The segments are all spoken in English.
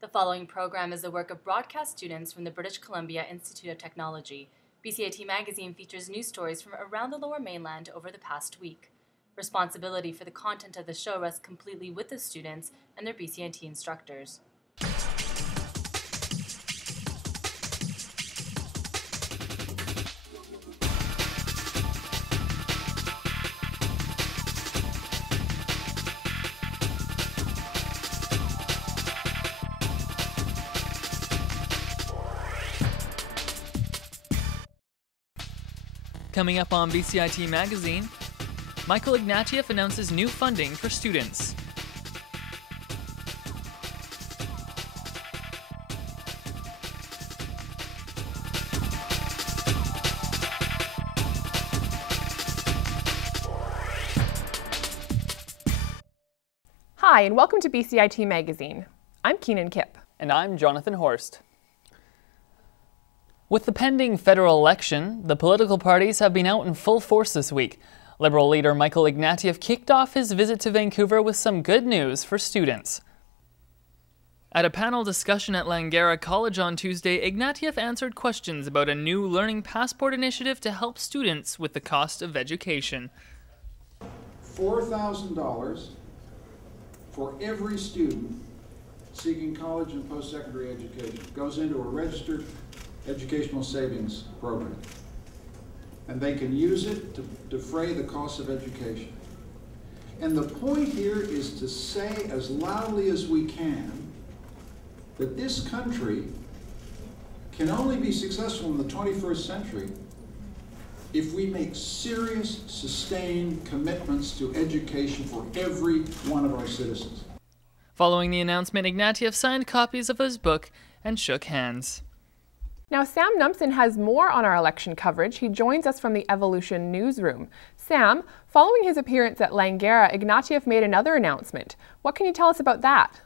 The following program is the work of broadcast students from the British Columbia Institute of Technology. BCIT Magazine features news stories from around the Lower Mainland over the past week. Responsibility for the content of the show rests completely with the students and their BCIT instructors. Coming up on BCIT Magazine, Ignatieff announces new funding for students. Hi, and welcome to BCIT Magazine. I'm Keanan Kipp. And I'm Jonathan Horst. With the pending federal election, the political parties have been out in full force this week. Liberal leader Ignatieff kicked off his visit to Vancouver with some good news for students. At a panel discussion at Langara College on Tuesday, Ignatieff answered questions about a new Learning Passport initiative to help students with the cost of education. $4,000 for every student seeking college and post-secondary education goes into a registered educational savings program, and they can use it to defray the cost of education. And the point here is to say as loudly as we can that this country can only be successful in the 21st century if we make serious, sustained commitments to education for every one of our citizens. Following the announcement, Ignatieff signed copies of his book and shook hands. Now, Sam Numsen has more on our election coverage. He joins us from the Evolution newsroom. Sam, following his appearance at Langara, Ignatieff made another announcement. What can you tell us about that?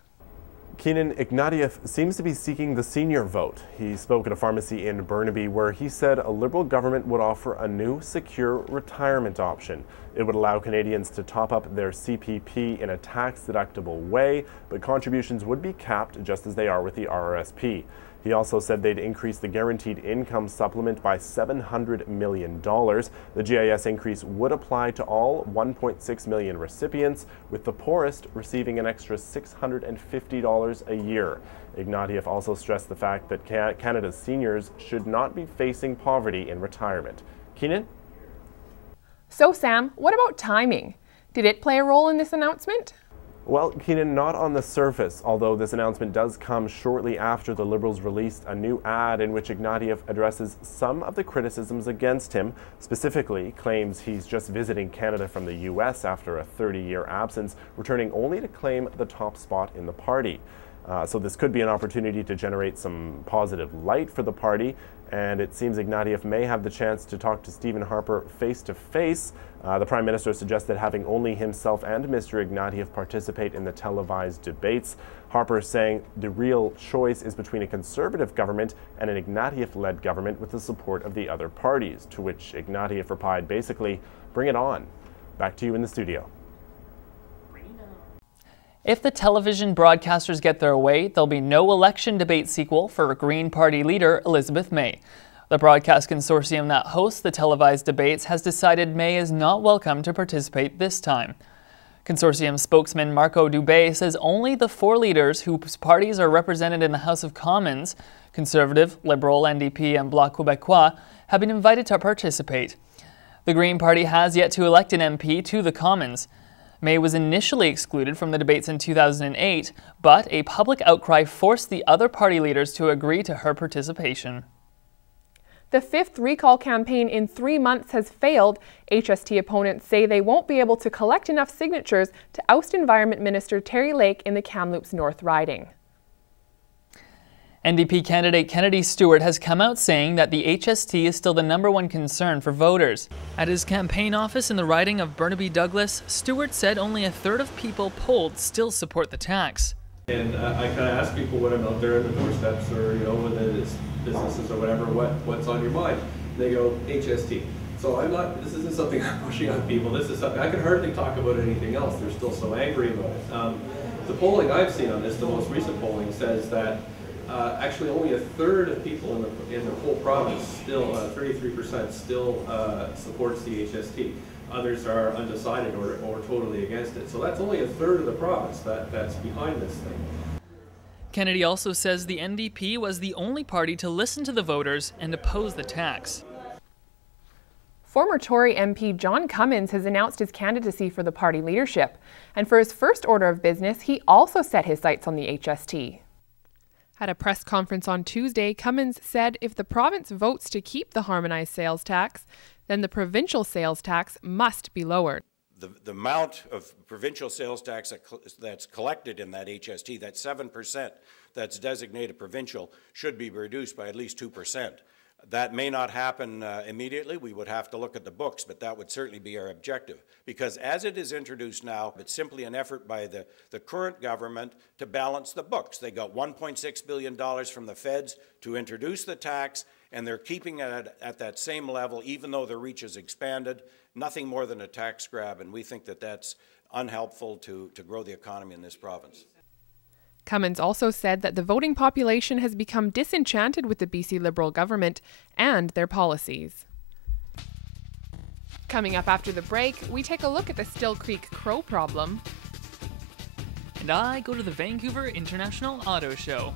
Keanan, Ignatieff seems to be seeking the senior vote. He spoke at a pharmacy in Burnaby where he said a Liberal government would offer a new secure retirement option. It would allow Canadians to top up their CPP in a tax-deductible way, but contributions would be capped just as they are with the RRSP. He also said they'd increase the guaranteed income supplement by $700 million. The GIS increase would apply to all 1.6 million recipients, with the poorest receiving an extra $650 a year. Ignatieff also stressed the fact that Canada's seniors should not be facing poverty in retirement. Keanan? So, Sam, what about timing? Did it play a role in this announcement? Well, Keanan, not on the surface, although this announcement does come shortly after the Liberals released a new ad in which Ignatieff addresses some of the criticisms against him, specifically claims he's just visiting Canada from the US after a 30-year absence, returning only to claim the top spot in the party. So this could be an opportunity to generate some positive light for the party, and it seems Ignatieff may have the chance to talk to Stephen Harper face-to-face. The Prime Minister suggested having only himself and Mr. Ignatieff participate in the televised debates. Harper saying the real choice is between a Conservative government and an Ignatieff-led government with the support of the other parties, to which Ignatieff replied basically, "Bring it on." Back to you in the studio. If the television broadcasters get their way, there'll be no election debate sequel for Green Party leader Elizabeth May. The broadcast consortium that hosts the televised debates has decided May is not welcome to participate this time. Consortium spokesman Marco Dubé says only the four leaders whose parties are represented in the House of Commons, Conservative, Liberal, NDP, and Bloc Québécois, have been invited to participate. The Green Party has yet to elect an MP to the Commons. May was initially excluded from the debates in 2008, but a public outcry forced the other party leaders to agree to her participation. The fifth recall campaign in 3 months has failed. HST opponents say they won't be able to collect enough signatures to oust Environment Minister Terry Lake in the Kamloops North riding. NDP candidate Kennedy Stewart has come out saying that the HST is still the #1 concern for voters. At his campaign office in the riding of Burnaby Douglas, Stewart said only a third of people polled still support the tax. And I kind of ask people when I'm out there on the doorsteps or, within it's businesses or whatever, what's on your mind? They go, HST. So this isn't something I'm pushing on people. This is something, I can hardly talk about anything else. They're still so angry about it. The polling I've seen on this, the most recent polling, says that actually only a third of people in the whole province, still 33% still supports the HST. Others are undecided or totally against it. So that's only a third of the province that's behind this thing. Kennedy also says the NDP was the only party to listen to the voters and oppose the tax. Former Tory MP John Cummins has announced his candidacy for the party leadership. And for his first order of business, he also set his sights on the HST. At a press conference on Tuesday, Cummins said if the province votes to keep the harmonized sales tax, then the provincial sales tax must be lowered. The amount of provincial sales tax that's collected in that HST, that 7% that's designated provincial, should be reduced by at least 2%. That may not happen immediately. We would have to look at the books, but that would certainly be our objective. Because as it is introduced now, it's simply an effort by the current government to balance the books. They got $1.6 billion from the feds to introduce the tax, and they're keeping it at that same level, even though the reach has expanded. Nothing more than a tax grab, and we think that that's unhelpful to grow the economy in this province. Cummins also said that the voting population has become disenchanted with the BC Liberal government and their policies. Coming up after the break, we take a look at the Still Creek crow problem. And I go to the Vancouver International Auto Show.